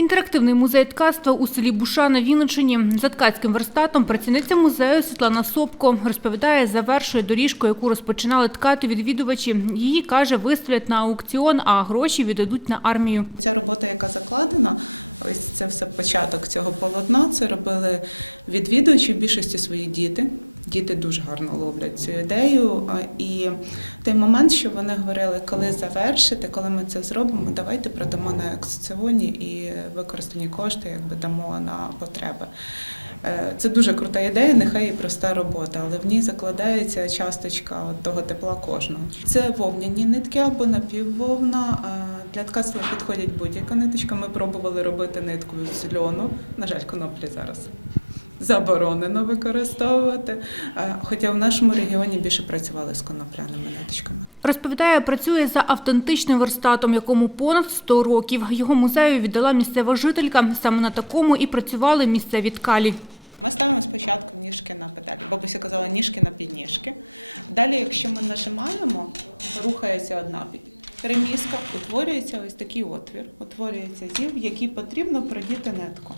Інтерактивний музей ткацтва у селі Буша на Вінниччині. За ткацьким верстатом працівниця музею Світлана Сопко розповідає, завершує доріжку, яку розпочинали ткати відвідувачі. Її, каже, виставлять на аукціон, а гроші віддадуть на армію. Ця робота, яка закладена, ось це все початок цього полотна. Це робили відвідувачі в більшості свої діти. Діти дуже гарно ловлять цю ідею. І той момент, що вони говорили, коли завершити, коли ми це зробимо, давайте продамо на аукціоні і використані кошти, якби дамо на потреби. Е, Це дуже крута ідея, нехай і проста робота, але в ній закладається часточка того тепла кожного. Це вовняні нитки або напіввовна. Для ткацтва підходять будь-яка ниточка. Ми пробували робити нитку з льону. На жаль, коноплі зараз заборонено використовувати. Е, Хоча в нашому регіоні більше працювали з конопляними ниточками. Розповідає, працює за автентичним верстатом, якому понад 100 років. Його музею віддала місцева жителька. Саме на такому і працювали місцеві ткалі. Ми ставимо спочатку ніжки на педалі. Бабуся казала ніжки на підніжки. Далі, якщо ми нажимаємо, рухається одна під- ремізка, утворюється ось такий отвір, утворюється зів, який потрібно продіти нитку.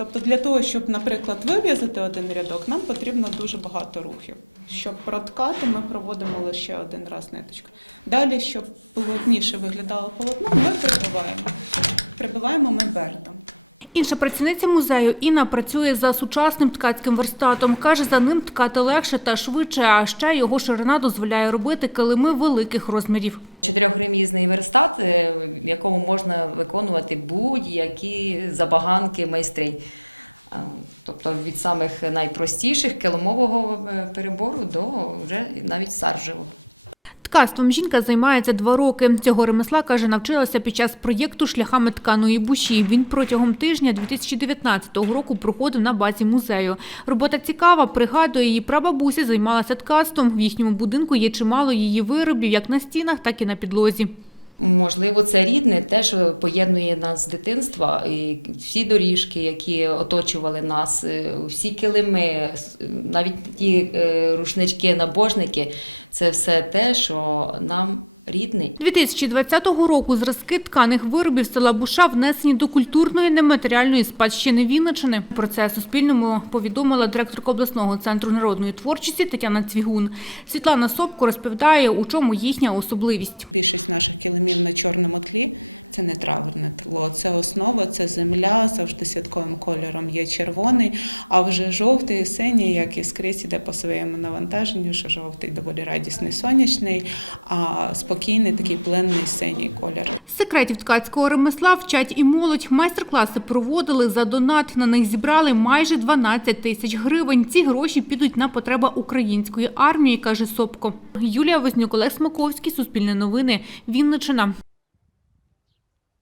Тобто для того, щоб, наприклад, вив'язати один рядок, нам потрібно дуже багато рухів. Щоб проткати, ми проводимо лише один раз ниточку. Далі, щоб плотніше виглядало полотно, ми прибиваємо. Прибиваємо ми бертом. Інша працівниця музею Інна працює за сучасним ткацьким верстатом. Каже, за ним ткати легше та швидше, а ще його ширина дозволяє робити килими великих розмірів. Чотирьохремізний верстат, е, в якому можна виконувати будь-які забаганки майстринь. Е, Тобто від самих найпростіших килимового е, перебору до вже навіть саржевого. Ткацтвом жінка займається два роки. Цього ремесла, каже, навчилася під час проєкту «Шляхами тканої буші». Він протягом тижня 2019 року проходив на базі музею. Робота цікава, пригадує, її прабабуся займалася ткацтвом. В їхньому будинку є чимало її виробів як на стінах, так і на підлозі. Можливо, це рідне, те, що поєднує нас з дитинства, і всі доріжки, які оточували нас, е, всі килими, навіть ті е, рушнички, набожники, це все те, що нам рідне 2020 року зразки тканих виробів села Буша внесені до культурної нематеріальної спадщини Вінничини. Про це Суспільному повідомила директорка обласного центру народної творчості Тетяна Цвігун. Світлана Собко розповідає, у чому їхня особливість. Більшість наших килимів на чорному тлі це не траверне тло, це основа, це земля. Завжди святковим кольором є червоний, а вже жовтий і синій, як і скрізь іде по своєму навантаженню, що жовтий доволі радісний сонячний, а спокійний такий пленний синій колір. Секретів ткацького ремесла вчать і молодь. Майстер-класи проводили за донат. На них зібрали майже 12 тисяч гривень. Ці гроші підуть на потреби української армії, каже Сопко. Юлія Вознюк, Олег Смаковський, Суспільне новини, Вінничина.